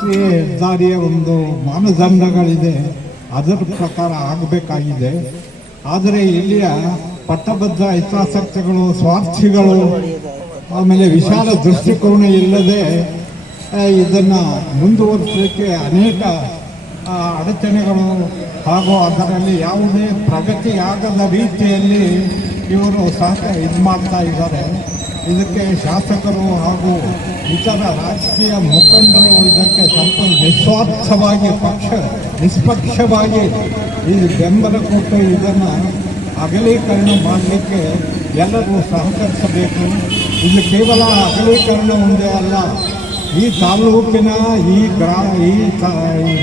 ರಾಷ್ಟ್ರೀಯ ಹೆದ್ದಾರಿಯ ಒಂದು ಮಾನದಂಡಗಳಿದೆ. ಅದರ ಪ್ರಕಾರ ಆಗಬೇಕಾಗಿದೆ. ಆದರೆ ಇಲ್ಲಿಯ ಪಟ್ಟಬದ್ಧ ಹಿತಾಸಕ್ತಿಗಳು, ಸ್ವಾರ್ಥಿಗಳು, ಆಮೇಲೆ ವಿಶಾಲ ದೃಷ್ಟಿಕೋನ ಇಲ್ಲದೆ ಇದನ್ನು ಮುಂದುವರಿಸಲಿಕ್ಕೆ ಅನೇಕ ಅಡಚಣೆಗಳು ಹಾಗೂ ಅದರಲ್ಲಿ ಯಾವುದೇ ಪ್ರಗತಿ ಆಗದ ರೀತಿಯಲ್ಲಿ ಇವರು ಸಹ ಇದು ಮಾಡ್ತಾ ಇದ್ದಾರೆ. ಇದಕ್ಕೆ ಶಾಸಕರು ಹಾಗೂ ಇತರ ರಾಜಕೀಯ ಮುಖಂಡರು ಇದಕ್ಕೆ ಸಂಪೂರ್ಣ ನಿಸ್ವಾರ್ಥವಾಗಿ ಪಕ್ಷ, ನಿಷ್ಪಕ್ಷವಾಗಿ ಈ ಬೆಂಬಲ ಕೊಟ್ಟು ಇದನ್ನು ಅಗಲೀಕರಣ ಮಾಡಲಿಕ್ಕೆ ಎಲ್ಲರೂ ಸಹಕರಿಸಬೇಕು ಇದು ಕೇವಲ ಅಗಲೀಕರಣ ಒಂದೇ ಅಲ್ಲ, ಈ ತಾಲೂಕಿನ, ಈ ಗ್ರಾ, ಈ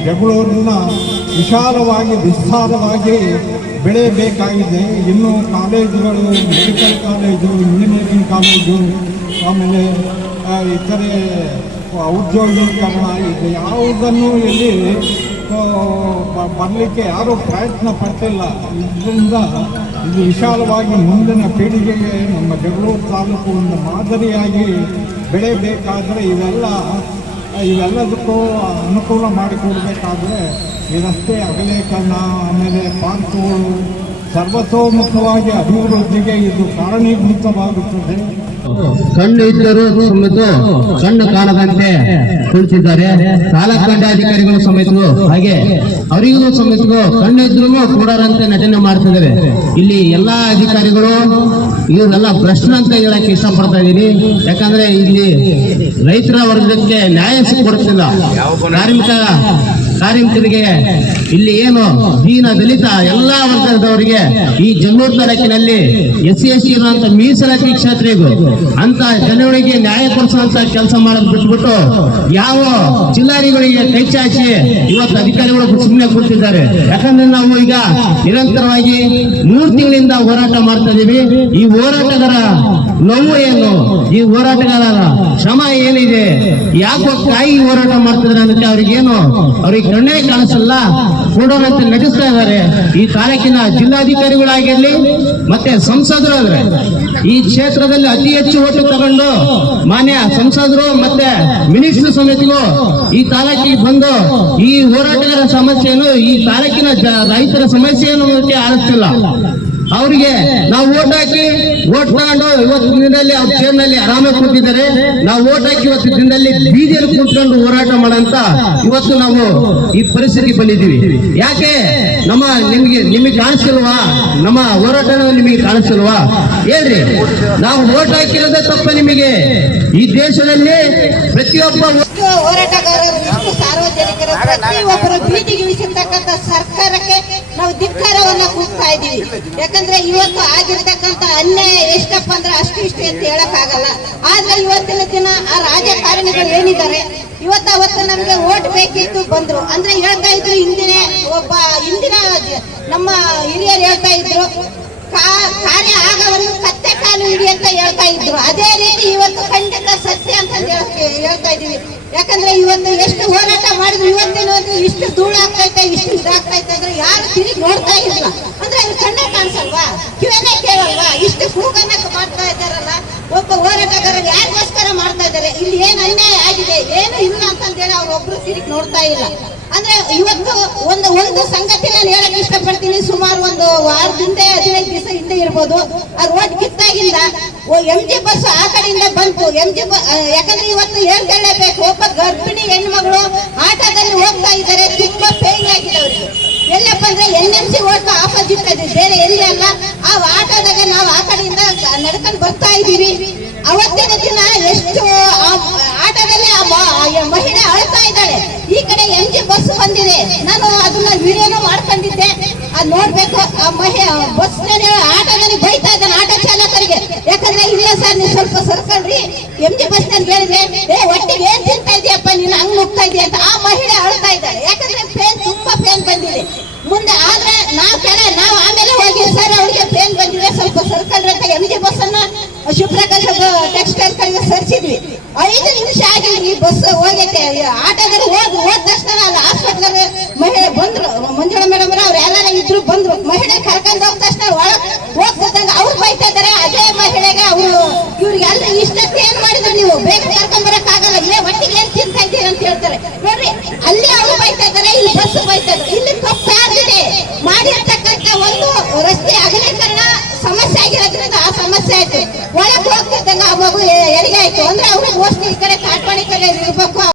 ಜಗಳೂರನ್ನ ವಿಶಾಲವಾಗಿ, ವಿಸ್ತಾರವಾಗಿ ಬೆಳೆಯಬೇಕಾಗಿದೆ. ಇನ್ನು ಕಾಲೇಜುಗಳು ಮೆಡಿಕಲ್ ಕಾಲೇಜು ಇಂಜಿನಿಯರಿಂಗ್ ಕಾಲೇಜು ಆಮೇಲೆ ಇತರೆ ಔದ್ಯೋಗೀಕರಣ ಇದು. ಯಾವುದನ್ನು ಇಲ್ಲಿ ಬರಲಿಕ್ಕೆ ಯಾರೂ ಪ್ರಯತ್ನ ಪಡ್ತಿಲ್ಲ. ಇದರಿಂದ ಇದು ವಿಶಾಲವಾಗಿ ಮುಂದಿನ ಪೀಳಿಗೆಗೆ ನಮ್ಮ ಬೆಂಗಳೂರು ತಾಲೂಕು ಒಂದು ಮಾದರಿಯಾಗಿ ಬೆಳೆಯಬೇಕಾದರೆ ಇವೆಲ್ಲ, ಇವೆಲ್ಲದಕ್ಕೂ ಅನುಕೂಲ ಮಾಡಿಕೊಡ್ಬೇಕಾದ್ರೆ ಈ ರಸ್ತೆ ಆಮೇಲೆ ಪಾರ್ಕ್ಗಳು ಸರ್ವತೋಮುಖವಾಗಿ ಅಭಿವೃದ್ಧಿಗೆ ಇದು ಕಾರಣೀಭೂತವಾಗುತ್ತದೆ. ಕಣ್ಣು ಇದ್ದರೂ ಸಮೇತ ಕಣ್ಣು ಕಾಣದಂತೆ ಕುಳಿತಿದ್ದಾರೆ. ತಾಲೂಕಂಡ ಅಧಿಕಾರಿಗಳು ಸಮೇತ ಹಾಗೆ ಅವರಿಗೂ ಸಮೇತ ಕಣ್ಣು ಇದ್ರೂ ಕೂಡರಂತೆ ನಟನೆ ಮಾಡ್ತಿದ್ದಾರೆ. ಇಲ್ಲಿ ಎಲ್ಲಾ ಅಧಿಕಾರಿಗಳು ಇವರೆಲ್ಲ ಪ್ರಶ್ನೆ ಅಂತ ಹೇಳಕ್ಕೆ ಇಷ್ಟಪಡ್ತಾ ಇದ್ದೀನಿ. ಯಾಕಂದ್ರೆ ಇಲ್ಲಿ ರೈತರ ವರ್ಗಕ್ಕೆ ನ್ಯಾಯ ಸಿಕ್ಕೊಡ್ತಿಲ್ಲ. ಕಾರ್ಮಿಕ ಕಾರ್ಮಿಕರಿಗೆ ಇಲ್ಲಿ ಏನು ದೀನ ದಲಿತ ಎಲ್ಲಾ ವರ್ಗದವರಿಗೆ ಈ ಜಂಗೂರು ತಾಲೂಕಿನಲ್ಲಿ ಎಸ್ ಸಿ ಎಸ್ ಟಿ ಇರುವಂತ ಮೀಸಲಾತಿ ಕ್ಷೇತ್ರ ಇದು ಅಂತ ಜನಗಳಿಗೆ ನ್ಯಾಯ ಕೊಡಿಸುವಂತ ಕೆಲಸ ಮಾಡೋದು ಬಿಟ್ಬಿಟ್ಟು ಯಾವ ಜಿಲ್ಲಾಧಿಗಳಿಗೆ ಕೈ ಚಾಚಿ ಇವತ್ತು ಅಧಿಕಾರಿಗಳು ಸುಮ್ಮನೆ ಕೂತಿದ್ದಾರೆ. ಯಾಕಂದ್ರೆ ನಾವು ಈಗ ನಿರಂತರವಾಗಿ ಮೂರು ತಿಂಗಳಿಂದ ಹೋರಾಟ ಮಾಡ್ತಾ ಇದೀವಿ. ಈ ಹೋರಾಟಗಾರ ನೋವು ಏನು? ಈ ಹೋರಾಟಗಾರರ ಶ್ರಮ ಏನಿದೆ? ಯಾಕೋ ಕಾಯಿ ಹೋರಾಟ ಮಾಡ್ತಿದ್ರೆ ಅನ್ನೋಕ್ಕೆ ಅವ್ರಿಗೇನು? ಅವ್ರಿಗೆ ಕಣ್ಣೇ ಕಾಣಿಸಲ್ಲ. ಕೊಡೋರಂತೆ ನಟಿಸ್ತಾ ಇದ್ದಾರೆ. ಈ ತಾಲೂಕಿನ ಜಿಲ್ಲಾಧಿಕಾರಿಗಳಾಗಿರ್ಲಿ, ಮತ್ತೆ ಸಂಸದರಾದ್ರೆ. ಈ ಕ್ಷೇತ್ರದಲ್ಲಿ ಅತಿ ಹೆಚ್ಚು ಓಟು ತಗೊಂಡು ಮಾನ್ಯ ಸಂಸದರು ಮತ್ತೆ ಮಿನಿಸ್ಟರ್ ಸಮಿತಿಗೂ ಈ ತಾಲೂಕಿಗೆ ಬಂದು ಈ ಹೋರಾಟಗಾರ ಸಮಸ್ಯೆಯನ್ನು ಈ ತಾಲೂಕಿನ ರೈತರ ಸಮಸ್ಯೆಯನ್ನು ಆಲಿಸ್ತಿಲ್ಲ ಅವರಿಗೆ ನಾವು ಓಟ್ ಹಾಕಿ, ಓಟ್ ತಗೊಂಡು ಇವತ್ತು ದಿನದಲ್ಲಿ ಅವ್ರ ಚೇರ್ನಲ್ಲಿ ಆರಾಮಾಗಿ ಕೂತಿದ್ದಾರೆ. ನಾವು ಓಟ್ ಹಾಕಿ ಇವತ್ತು ದಿನದಲ್ಲಿ ಬೀದಿಯಲ್ಲಿ ಕೂತ್ಕೊಂಡು ಹೋರಾಟ ಮಾಡಂತ ಇವತ್ತು ನಾವು ಈ ಪರಿಸ್ಥಿತಿ ಬಂದಿದ್ದೀವಿ. ಯಾಕೆ? ನಮ್ಮ ನಿಮ್ಗೆ ನಿಮಗೆ ಕಾಣಿಸಲ್ವಾ ನಮ್ಮ ಹೋರಾಟ ನಿಮಗೆ ಕಾಣಿಸಲ್ವಾ ಹೇಳ್ರಿ. ನಾವು ಓಟ್ ಹಾಕಿರೋದೇ ತಪ್ಪ ನಿಮಗೆ. ಈ ದೇಶದಲ್ಲಿ ಪ್ರತಿಯೊಬ್ಬ ಹೋರಾಟಗಾರರು ಇಷ್ಟು ಸಾರ್ವಜನಿಕರು ಪ್ರತಿಯೊಬ್ಬರು ಬೀದಿಗಿಳಿಸಿರ್ತಕ್ಕಂಥ ಸರ್ಕಾರಕ್ಕೆ ನಾವು ಧಿಕ್ಕಾರವನ್ನ ಕೂಗ್ತಾ ಇದ್ದೀವಿ. ಯಾಕಂದ್ರೆ ಇವತ್ತು ಆಗಿರ್ತಕ್ಕಂಥ ಅನ್ಯಾಯ ಎಷ್ಟಪ್ಪ ಅಂದ್ರೆ ಅಷ್ಟು ಇಷ್ಟು ಅಂತ ಹೇಳಕ್ ಆಗಲ್ಲ ಆದ್ರೆ ಇವತ್ತಿನ ದಿನ ಆ ರಾಜಕಾರಣಿಗಳು ಏನಿದ್ದಾರೆ? ಇವತ್ತು ಅವತ್ತು ನಮ್ಗೆ ಓಟ್ ಬೇಕಿತ್ತು ಬಂದ್ರು. ಅಂದ್ರೆ ಹೇಳ್ತಾ ಇದ್ರು ಹಿಂದಿನ ಒಬ್ಬ ಹಿಂದಿನ ನಮ್ಮ ಹಿರಿಯರು ಹೇಳ್ತಾ ಇದ್ರು ಕಾರ್ಯ ಆಗವರು ಸತ್ಯ ಕಾಲು ಹಿಡಿ ಅಂತ ಹೇಳ್ತಾ ಇದ್ರು. ಅದೇ ರೀತಿ ಇವತ್ತು ಖಂಡಿತ ಹೇಳ್ತಾ ಯಾಕಂದ್ರೆ ಇವತ್ತು ಎಷ್ಟು ಹೋರಾಟ ಮಾಡಿದ್ರು, ಇವತ್ತಿನ ಒಂದು ಇಷ್ಟು ಧೂಳು ಆಗ್ತೈತೆ ಇಷ್ಟು ಇದಾಗ್ತೈತೆ ಅಂದ್ರೆ ಯಾರು ತಿರುಗಿ ನೋಡ್ತಾ ಇಲ್ಲ ಅಂದ್ರೆ ಅದು ಕಣ್ಣ ಕಾಣಿಸಲ್ವಾ? ಕಿವನೇ ಕೇಳಲ್ವಾ? ಇಷ್ಟು ಕೂಗನ್ನ ಮಾಡ್ತಾ ಇದ್ದಾರಲ್ಲ, ಒಬ್ಬ ಹೋರಾಟಗಾರರು ಯಾರಿಗೋಸ್ಕರ ಮಾಡ್ತಾ ಇದ್ದಾರೆ? ಇಲ್ಲಿ ಏನ್ ಅನ್ಯಾಯ ಆಗಿದೆ? ಏನು ಇಲ್ಲ ಅಂತಂದೇಳಿ ಅವ್ರೊಬ್ರು ತಿರುಗಿ ನೋಡ್ತಾ ಇಲ್ಲ. ಅಂದ್ರೆ ಇವತ್ತು ಒಂದು ಒಂದು ಸಂಗತಿ ನಾನು ಹೇಳಕ್ ಇಷ್ಟಪಡ್ತೀನಿ. ಸುಮಾರು ಒಂದು ವಾರ ಹಿಂದೆ ಹದಿನೈದು ದಿವಸ ಹಿಂದೆ ಇರ್ಬೋದು. ಆ ರೋಡ್ ಕಿತ್ತಾಗಿಂದ ಎಂ ಜಿ ಬಸ್ ಆ ಕಡೆಯಿಂದ ಬಂತು. ಎಂ ಜಿ ಯಾಕಂದ್ರೆ ಇವತ್ತು ಹೇಳ್ಕೊಳ್ಳೇಬೇಕು. ಒಬ್ಬ ಗರ್ಭಿಣಿ ಹೆಣ್ಮಗಳು ಆಟೋದಲ್ಲಿ ಹೋಗ್ತಾ ಇದ್ದಾರೆ. ತುಂಬಾ ಫೇಲ್ ಆಗಿದೆ ಅವ್ರಿಗೆ ಎಲ್ಲಪ್ಪ ಅಂದ್ರೆ ಎನ್ ಎಂ ಸಿ ಓಟ್ ಆಪೋಸಿಟ್ ಇದೆ ಬೇರೆ ಎಲ್ಲಿ ಅಲ್ಲ. ಆ ಆಟೋದಾಗ ನಾವು ಆ ಕಡೆಯಿಂದ ನಡ್ಕೊಂಡು ಬರ್ತಾ ಇದೀವಿ ಅವತ್ತಿನ ದಿನ ಎಷ್ಟು ಆ ಆಟೋದಲ್ಲಿ ಆ ಮ- ಆ ಮಹಿಳೆ ಅಳ್ತಾ ಇದ್ದಾಳೆ ಈ ಕಡೆ ಎಂ ಜಿ ಬಸ್ ಬಂದಿದೆ ನಾನು ಅದನ್ನ ವಿಡಿಯೋನು ಮಾಡ್ಕೊಂಡಿದ್ದೆ ಅದ್ ನೋಡ್ಬೇಕು, ಆ ಮಹಿ ಬಸ್ ಆಟೋದಲ್ಲಿ ಬೈತಾ ಇದ್ದಾನೆ, ಆಟೋ ಚಾಲಕರಿಗೆ. ಯಾಕಂದ್ರೆ ಇಲ್ಲ ಸರ್, ನೀವು ಸ್ವಲ್ಪ ಸರ್ಕಲ್ರಿ. ಎಂ ಜಿ ಬಸ್ನಲ್ಲಿ ಹೇಳಿದ್ರೆ, ಏ, ಒಟ್ಟಿಗೆ ಏನ್ ತಿಂತಾ ಇದೆಯಪ್ಪ ನೀನು? ಹಂಗ್ ನುಗ್ತಾ ಇದೆಯಾ? ಅಂತ ಆ ಮಹಿಳೆ ಅಳ್ತಾ ಇದ್ದಾಳೆ. ಯಾಕಂದ್ರೆ ಪೇನ್ ತುಂಬಾ ಪೇನ್ ಬಂದಿದೆ. ಮುಂದೆ ಆದ್ರೆ ನಾವ್ ಕೆಳ, ನಾವು ಆಮೇಲೆ ಹೋಗಿ ಸರ್ ಅವ್ರಿಗೆ ಪೇನ್ ಬಂದಿದೆ. ಸ್ವಲ್ಪ ಸರ್ಕಲ್ ಅಂತ ಎಂ ಜಿ ಬಸ್ ಅನ್ನ ಶಿವಪ್ರಕಾಶ್ ಟೆಕ್ಸ್ಟೈಲ್ ಕಡೆಗೆ ಸರಿಸಿದ್ವಿ. ಐದು ನಿಮಿಷ ಆಗಿಲ್ಲ ಈ ಬಸ್ ಹೋಗೈತೆ ಆಟೋದಲ್ಲಿ ಹೋಗ್ ಹೋದ ತಕ್ಷಣ ಅಲ್ಲಿ ಹಾಸ್ಪಿಟಲ್ ಮಹಿಳೆ ಬಂದ್ರು ಮಂಜುಳಾ ಮೇಡಮ್ ಅವ್ರು ಎಲ್ಲಾರ ಇದ್ರು ಬಂದ್ರು ಮಹಿಳೆ ಕರ್ಕೊಂಡು ಹೋದ ತಕ್ಷಣ ಒಳಗ್ ಹೋಗ್ತದಂಗ ಅವ್ರು ಬೈತಾ ಇದಾರೆ ಅದೇ ಮಹಿಳೆಗೆ ಅವರು ಇವ್ರಿಗೆಲ್ಲ ಇಷ್ಟಕ್ಕೆ ಏನ್ ಮಾಡಿದ್ರು ನೀವು ಬೇಗ ಕರ್ಕೊಂಡ್ ಬರಕ್ ಆಗಲ್ಲ ಇಲ್ಲೇ ಒಟ್ಟಿಗೆ ಏನ್ ತಿಂತಾ ಇದ್ದೀರಿ ಅಂತ ಹೇಳ್ತಾರೆ. ಬೈತಾರೆ ನೋಡ್ರಿ, ಅಲ್ಲಿ ಅವರು ಬೈತಾ ಇದ್ದಾರೆ, ಇಲ್ಲಿ ಬಸ್ ಬೈತಾ ಇದ್ದಾರೆ. ಇಲ್ಲಿ ತಪ್ಪು ಆಗಿದೆ. ಮಾಡಿರ್ತಕ್ಕಂಥ ಒಂದು ರಸ್ತೆ ಅಗಲೀಕರಣ ಸಮಸ್ಯೆ ಆಗಿರೋದ್ರಿಂದ ಆ ಸಮಸ್ಯೆ ಆಯ್ತು. ಒಳಗೆ ಹೋಗ್ತಿದ್ದಂಗ ಆ ಮಗು ಹೆರಿಗೆ ಆಯ್ತು. ಅಂದ್ರೆ ಅವ್ರಿಗೆ ಮೋಸ್ಟ್ಲಿ ಈ ಕಡೆ ಕಾಟ್ವಾಡಿ ಕಡೆ ಇರ್ಬೇಕು.